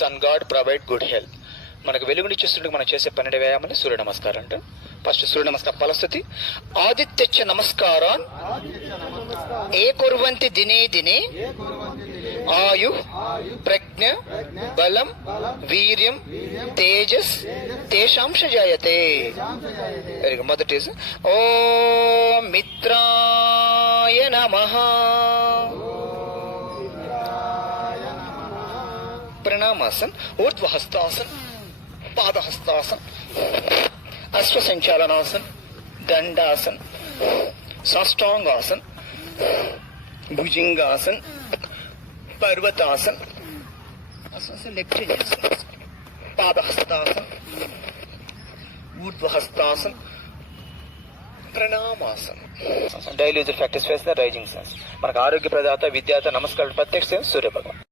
Sun god provide good health. మనకు వెలుగునిచ్చేస్తుండగా మనం చేసే 12 వ్యాయామాలు సూర్య నమస్కారం అంట. ఫస్ట్ సూర్య నమస్కారం ఫలస్థుతి. ఆదిత్యచ్చ నమస్కారాన్ ఏ కుర్వంతి దినే దినే ఆయు ప్రజ్ఞ బలం వీర్యం తేజస్ తేషాంశ జాయతే. Very good. మొదటి ఓం మిత్రాయ నమః. ప్రణామాసన్, ఊర్ధ్వహస్తాసన్, పాదహస్తాసన్, అశ్వసంచాలనాసన్, దండాసన్, సాష్టాంగాసన్, భుజంగాసన్, పర్వతాసన్, పాదహస్తాసన్, ఊర్ధ్వహస్తాసన్, ప్రణామాసన్. డైలీ ప్రాక్టీస్ చేస్తే రైజింగ్ సెన్స్. మనకు ఆరోగ్య ప్రదాత విద్యాత నమస్కారం ప్రత్యక్ష సూర్య భగవాన్.